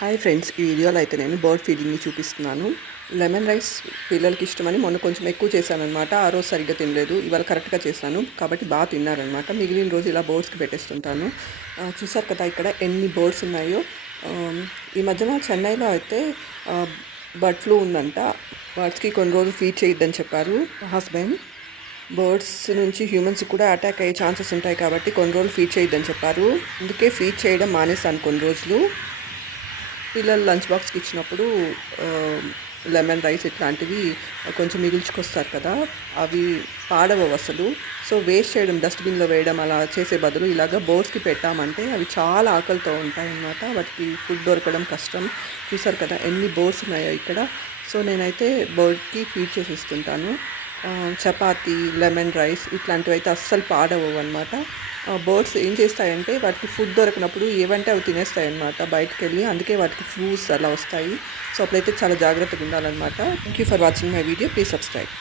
Hi friends, ఈ వీడియోలో అయితే నేను బర్డ్ ఫీడింగ్ని చూపిస్తున్నాను. లెమన్ రైస్ పిల్లలకి ఇష్టమని మొన్న కొంచెం ఎక్కువ చేశానమాట. ఆ రోజు సరిగ్గా తినలేదు, ఇవాళ కరెక్ట్గా చేశాను కాబట్టి బాగా తిన్నారనమాట. మిగిలిన రోజు ఇలా బర్డ్స్కి పెట్టేస్తుంటాను. చూసారు కదా ఇక్కడ ఎన్ని బర్డ్స్ ఉన్నాయో. ఈ మధ్యన చెన్నైలో అయితే బర్డ్ ఫ్లూ ఉందంట. బర్డ్స్కి కొన్ని రోజులు ఫీడ్ చేయొద్దని చెప్పారు హస్బెండ్. బర్డ్స్ నుంచి హ్యూమన్స్ కూడా అటాక్ అయ్యే ఛాన్సెస్ ఉంటాయి కాబట్టి కొన్ని రోజులు ఫీడ్ చేయొద్దని చెప్పారు. అందుకే ఫీడ్ చేయడం మానేస్తాను కొన్ని రోజులు. పిల్లలు లంచ్ బాక్స్కి ఇచ్చినప్పుడు లెమన్ రైస్ ఇట్లాంటివి కొంచెం మిగిల్చుకొస్తారు కదా, అవి పాడవవు అసలు. సో వేస్ట్ చేయడం, డస్ట్బిన్లో వేయడం అలా చేసే బదులు ఇలాగ బర్డ్స్కి పెట్టామంటే అవి చాలా ఆకలితో ఉంటాయన్నమాట. వాటికి ఫుడ్ దొరకడం కష్టం. చూసారు కదా ఎన్ని బర్డ్స్ ఉన్నాయో ఇక్కడ. సో నేనైతే బర్డ్కి ఫీడ్ చేసి ఇస్తుంటాను. చపాతీ, లెమన్ రైస్ ఇట్లాంటివి అయితే అస్సలు పాడవవు అనమాట. బర్డ్స్ ఏం చేస్తాయంటే వాటికి ఫుడ్ దొరికినప్పుడు ఏవంటే అవి తినేస్తాయి అన్నమాట బయటకు వెళ్ళి. అందుకే వాటికి ఫ్లూస్ అలా వస్తాయి. సో అప్పుడైతే చాలా జాగ్రత్తగా ఉండాలన్నమాట. Thank you for watching my video. Please subscribe.